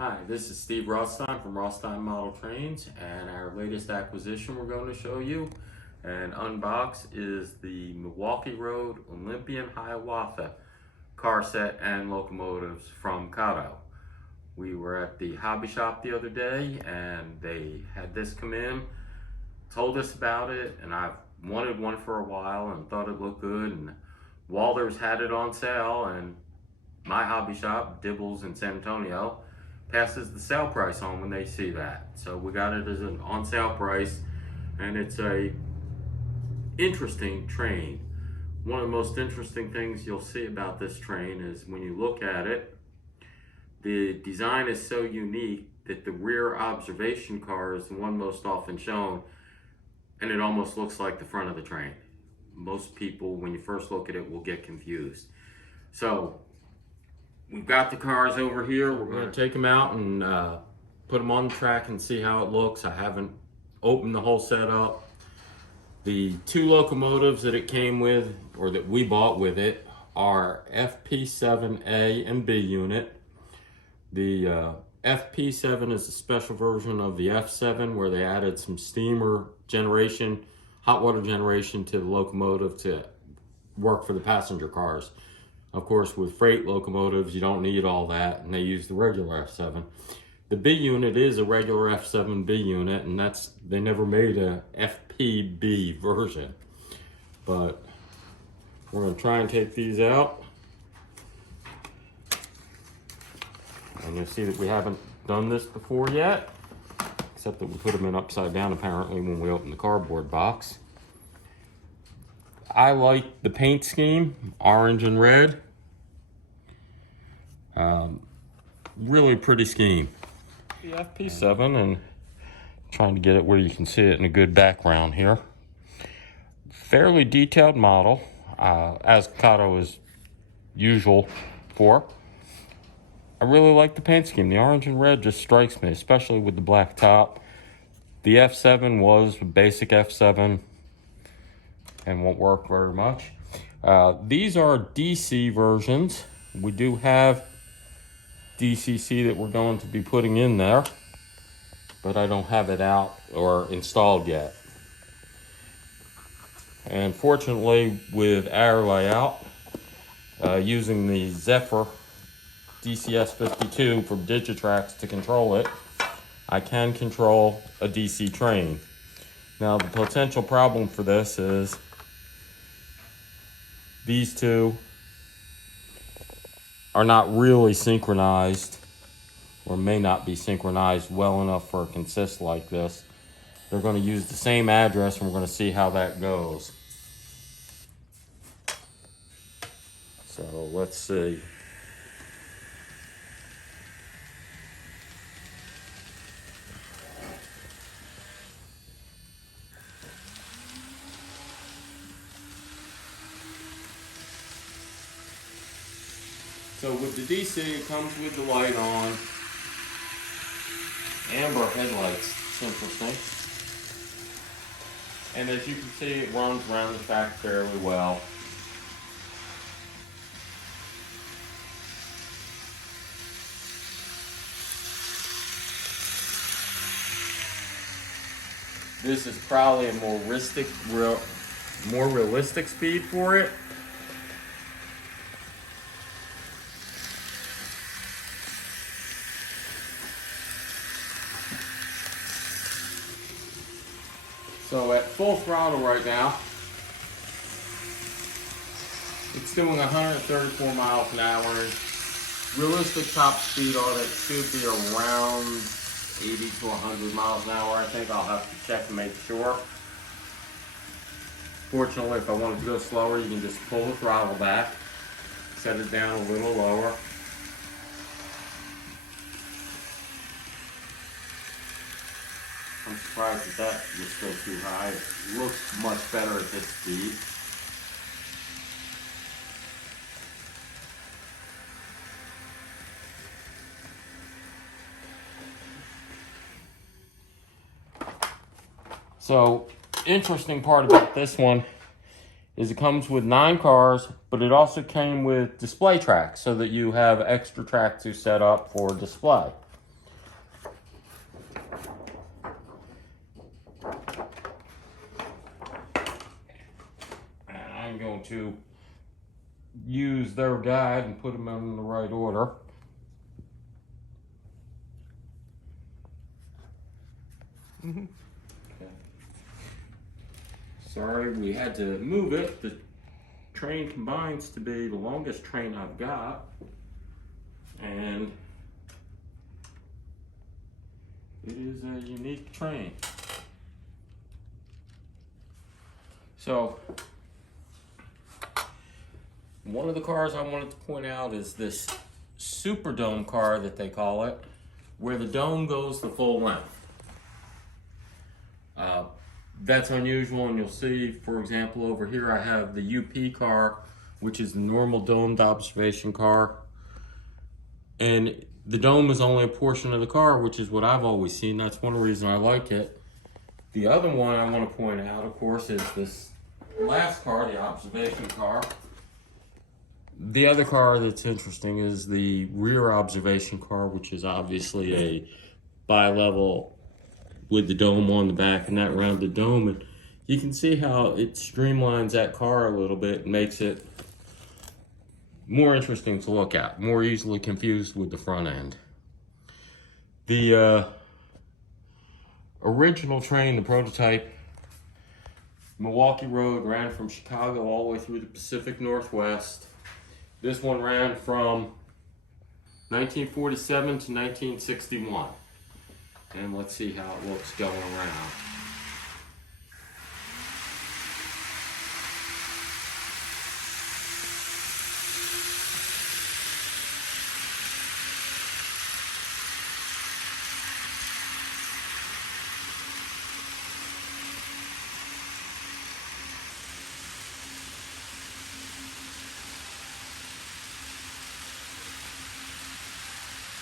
Hi, this is Steve Rothstein from Rothstein Model Trains, and our latest acquisition we're going to show you and unbox is the Milwaukee Road Olympian Hiawatha car set and locomotives from Kato. We were at the hobby shop the other day and they had this come in, told us about it, and I've wanted one for a while and thought it looked good, and Walters had it on sale, and my hobby shop, Dibbles in San Antonio, passes the sale price on when they see that. So we got it as an on sale price, and it's a interesting train. One of the most interesting things you'll see about this train is when you look at it, the design is so unique that the rear observation car is the one most often shown, and it almost looks like the front of the train. Most people, when you first look at it, will get confused. So we've got the cars over here. We're going to take them out and put them on the track and see how it looks. I haven't opened the whole setup. The two locomotives that it came with, or that we bought with it, are FP7A and B unit. The FP7 is a special version of the F7 where they added some steamer generation, hot water generation to the locomotive to work for the passenger cars. Of course, with freight locomotives, you don't need all that, and they use the regular F7. The B unit is a regular F7B unit, and they never made a FPB version. But we're going to try and take these out. And you'll see that we haven't done this before yet, except that we put them in upside down apparently when we open the cardboard box. I like the paint scheme, orange and red. Really pretty scheme. The FP7, and trying to get it where you can see it in a good background here. Fairly detailed model, as Kato is usual for. I really like the paint scheme. The orange and red just strikes me, especially with the black top. The F7 was a basic F7 and won't work very much. These are DC versions. We do have DCC that we're going to be putting in there, but I don't have it out or installed yet. And fortunately, with our layout, using the Zephyr DCS52 from Digitrax to control it, I can control a DC train. Now, the potential problem for this is these two are not really synchronized, or may not be synchronized well enough for a consist like this. They're going to use the same address, and we're going to see how that goes. So let's see. So with the DC, it comes with the light on. Amber headlights, it's interesting. And as you can see, it runs around the track fairly well. This is probably a more realistic speed for it. So at full throttle right now, it's doing 134 miles an hour. Realistic top speed on it should be around 80 to 100 miles an hour. I think I'll have to check and make sure. Fortunately, if I wanted to go slower, you can just pull the throttle back, set it down a little lower. I'm surprised that was still too high. It looks much better at this speed. So, interesting part about this one is it comes with 9 cars, but it also came with display tracks so that you have extra tracks to set up for display. I'm going to use their guide and put them in the right order. Okay. Sorry, we had to move it. The train combines to be the longest train I've got, and it is a unique train. So, one of the cars I wanted to point out is this Super Dome car that they call it, where the dome goes the full length. That's unusual, and you'll see, for example, over here I have the UP car, which is the normal domed observation car. And the dome is only a portion of the car, which is what I've always seen. That's one reason I like it. The other one I want to point out, of course, is this last car, the observation car. The other car that's interesting is the rear observation car, which is obviously a bi-level with the dome on the back and that rounded dome. And you can see how it streamlines that car a little bit and makes it more interesting to look at, more easily confused with the front end. The original train, the prototype, Milwaukee Road, ran from Chicago all the way through the Pacific Northwest. This one ran from 1947 to 1961. And let's see how it looks going around.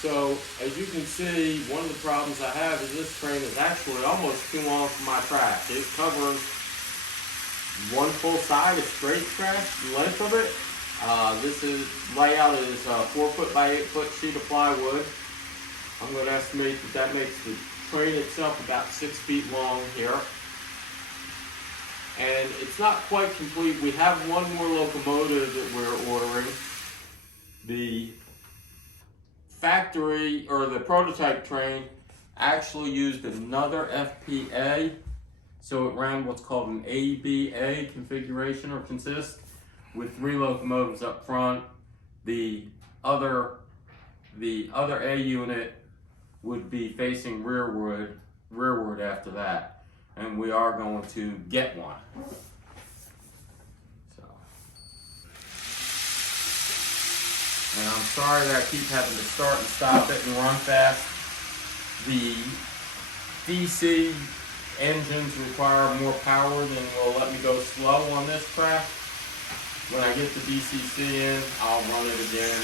So, as you can see, one of the problems I have is this train is actually almost too long for my track. It covers one full side of straight track, the length of it. This layout is a 4 foot by 8 foot sheet of plywood. I'm going to estimate that makes the train itself about 6 feet long here. And it's not quite complete. We have one more locomotive that we're ordering. The factory, or the prototype train, actually used another FPA, so it ran what's called an ABA configuration, or consist, with 3 locomotives up front. The other A unit would be facing rearward after that, and we are going to get one. And I'm sorry that I keep having to start and stop it and run fast. The DC engines require more power than will let me go slow on this track. When I get the DCC in, I'll run it again,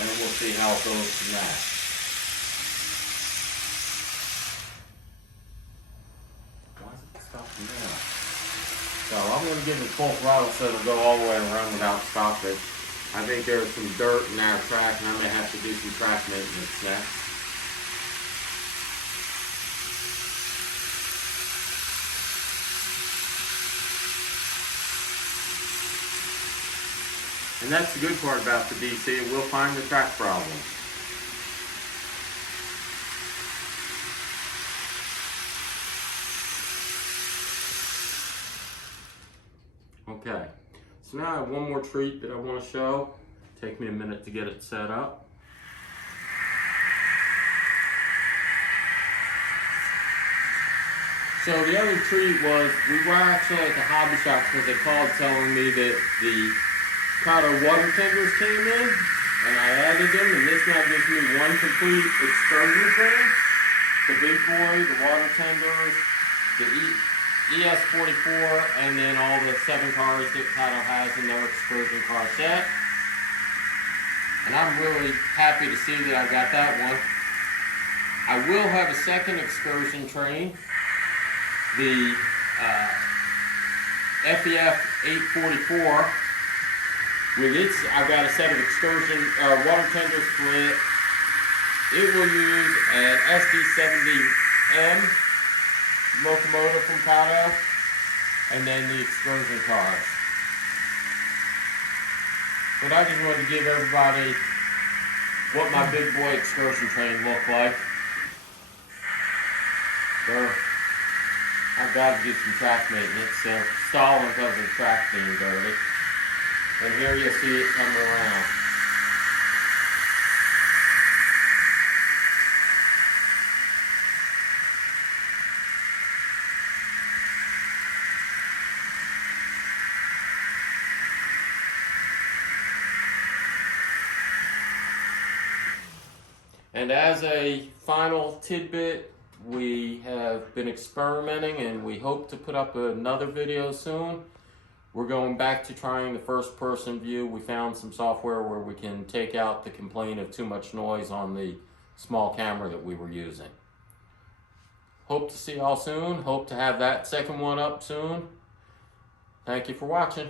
and we'll see how it goes from that. Why is it stopping now? So I'm going to give it full throttle so it'll go all the way around without stopping. I think there's some dirt in our track, and I may have to do some track maintenance next. And that's the good part about the DC, we'll find the track problem. Okay. So now I have one more treat that I want to show. Take me a minute to get it set up. So the other treat was, we were actually at the hobby shop because they called telling me that the Kato water tenders came in, and I added them, and this now gives me one complete excursion train. The big boy, the water tenders, the ES44, and then all the 7 cars that Kato has in their excursion car set. And I'm really happy to see that I got that one. I will have a second excursion train, the FEF 844. With its, I've got a set of excursion water tenders for it. It will use an SD70M locomotive from Kato, and then the excursion cars. But I just wanted to give everybody what my big boy excursion train looked like. I've got to do some track maintenance. They're stalling because of the track being dirty. And here you see it coming around. And as a final tidbit, we have been experimenting and we hope to put up another video soon. We're going back to trying the first person view. We found some software where we can take out the complaint of too much noise on the small camera that we were using. Hope to see y'all soon. Hope to have that second one up soon. Thank you for watching.